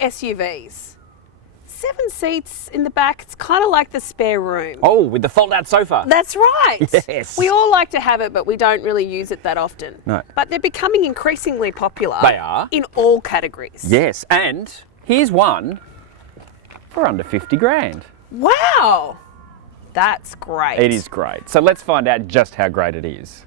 SUVs. 7 seats in the back, it's kind of like the spare room. Oh, with the fold-out sofa. That's right. Yes. We all like to have it, but we don't really use it that often. No. But they're becoming increasingly popular. They are. In all categories. Yes, and here's one for under 50 grand. Wow. That's great. It is great. So let's find out just how great it is.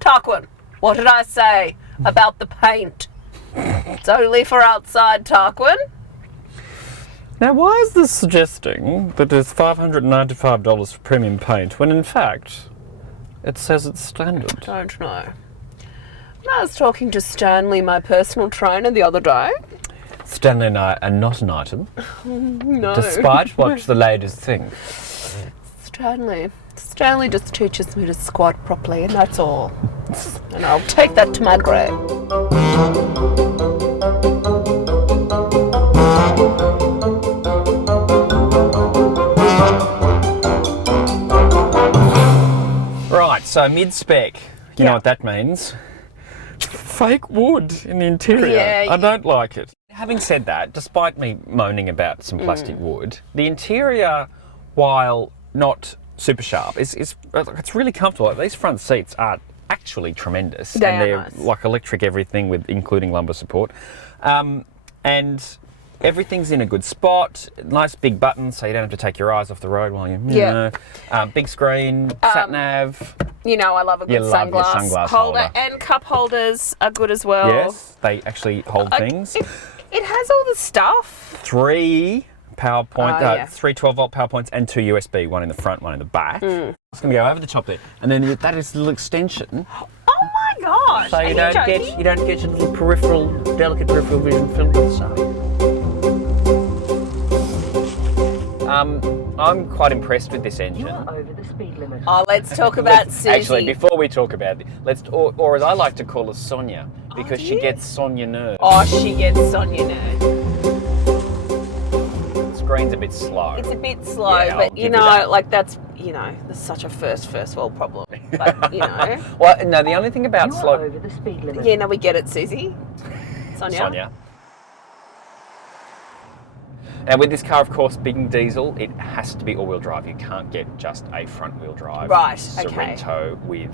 Tarquin, what did I say about the paint? It's only for outside, Tarquin. Now, why is this suggesting that it's $595 for premium paint when in fact it says it's standard? Don't know. I was talking to Stanley, my personal trainer, the other day. Stanley and I are not an item, No. despite what the ladies think. Stanley just teaches me to squat properly, and that's all. And I'll take that to my grave. Right, so mid-spec, you know what that means? Fake wood in the interior. Yeah, I don't like it. Having said that, despite me moaning about some plastic wood, the interior, while not super sharp, it's really comfortable. These front seats are actually tremendous. They're nice. like electric everything, with including lumbar support. And everything's in a good spot. Nice big buttons, so you don't have to take your eyes off the road while you big screen, sat nav. You know, I love a good love your sunglass holder. And cup holders are good as well. Yes, they actually hold things. It has all the stuff. 3 PowerPoint, 3 12-volt power points and 2 USB, one in the front, one in the back. It's going to go over the top there, and then that is a little extension. Oh my gosh! So you don't get your little delicate peripheral vision film to the side. I'm quite impressed with this engine. You're over the speed limit. Oh, let's talk about Susie. Actually, before we talk about it, or as I like to call her, Sonia, because she gets Sonia nerve. Oh, she gets Sonia nerve. The screen's a bit slow. It's a bit slow, Yeah, I'll but give you that. that's such a first world problem. But, Well, no, the only thing about You're slow... over the speed limit. Yeah, no, we get it, Susie. Sonia. Now with this car, of course, being diesel, it has to be all-wheel drive. You can't get just a front-wheel drive Right, Sorento with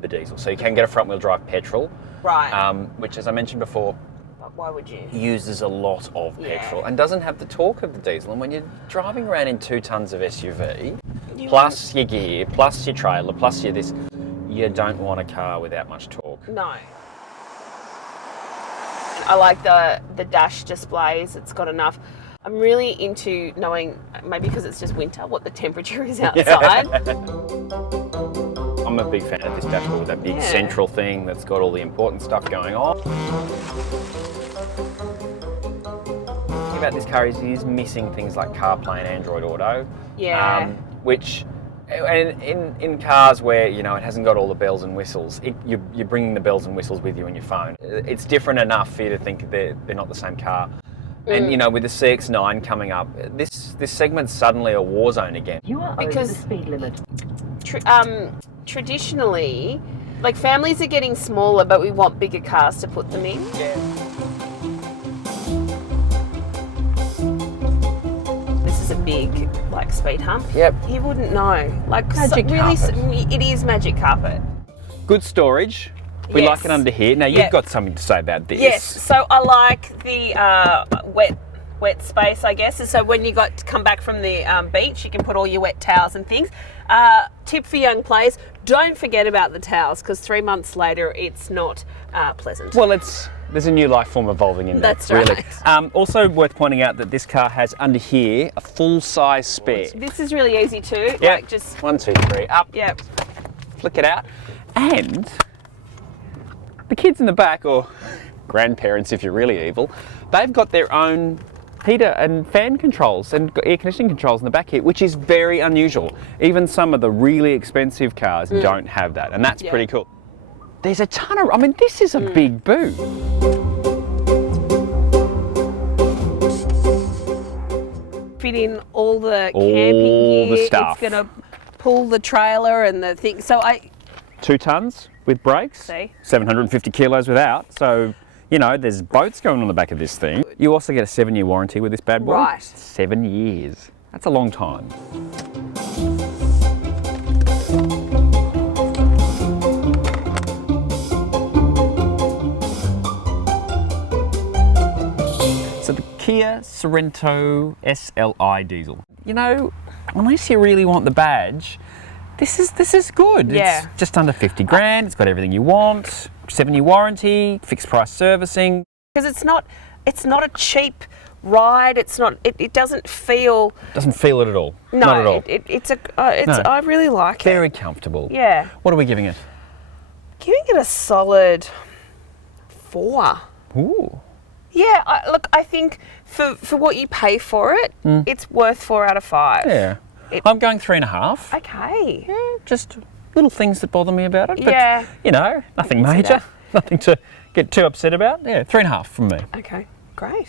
the diesel. So you can get a front-wheel drive petrol, Right. which, as I mentioned before, But why would you? uses a lot of petrol and doesn't have the torque of the diesel. And when you're driving around in 2 tons of SUV, plus your gear, plus your trailer, plus your this, you don't want a car without much torque. No. I like the dash displays. It's got enough. I'm really into knowing, maybe because it's just winter, what the temperature is outside. I'm a big fan of this dashboard with that big central thing that's got all the important stuff going on. The thing about this car is it is missing things like CarPlay and Android Auto. Yeah. Which, and in cars where, it hasn't got all the bells and whistles, you're bringing the bells and whistles with you in your phone. It's different enough for you to think they're not the same car. And, with the CX-9 coming up, this segment's suddenly a war zone again. You are over the speed limit. Traditionally, like, families are getting smaller, but we want bigger cars to put them in. Yeah. This is a big, speed hump. Yep. You wouldn't know. Magic carpet. It is magic carpet. Good storage. We like it under here. Now, you've got something to say about this. Yes, so I like the wet space, I guess. And so when you come back from the beach, you can put all your wet towels and things. Tip for young players, don't forget about the towels, because 3 months later, it's not pleasant. Well, there's a new life form evolving in there. That's really. right. Also worth pointing out that this car has under here a full-size spare. This is really easy too. Yep. Just 1, 2, 3, up. Yep. Flick it out. And the kids in the back, or grandparents if you're really evil, they've got their own heater and fan controls and air conditioning controls in the back here, which is very unusual. Even some of the really expensive cars don't have that, and that's pretty cool. There's a ton of, I mean, this is a big boot. Fit in all the All camping the gear. stuff. It's going to pull the trailer and the thing. So 2 tons with brakes. See? 750 kilos without. So, you know, there's boats going on the back of this thing. You also get a 7-year warranty with this bad boy. Right. 7 years. That's a long time. So the Kia Sorento SLI diesel. You know, unless you really want the badge, this is good. Yeah. It's just under 50 grand. It's got everything you want. 7-year warranty, fixed price servicing. because it's not a cheap ride. It's not. It doesn't feel. Doesn't feel it at all. No, Not at all. It's No. I really like it. Very comfortable. Yeah. What are we giving it? Giving it a solid 4. Ooh. Yeah, look, I think for what you pay for it, it's worth 4 out of 5. Yeah. I'm going 3.5. Okay. Just little things that bother me about it. But, Yeah. you know, nothing can see major. that. Nothing to get too upset about. Yeah, 3.5 from me. Okay, great.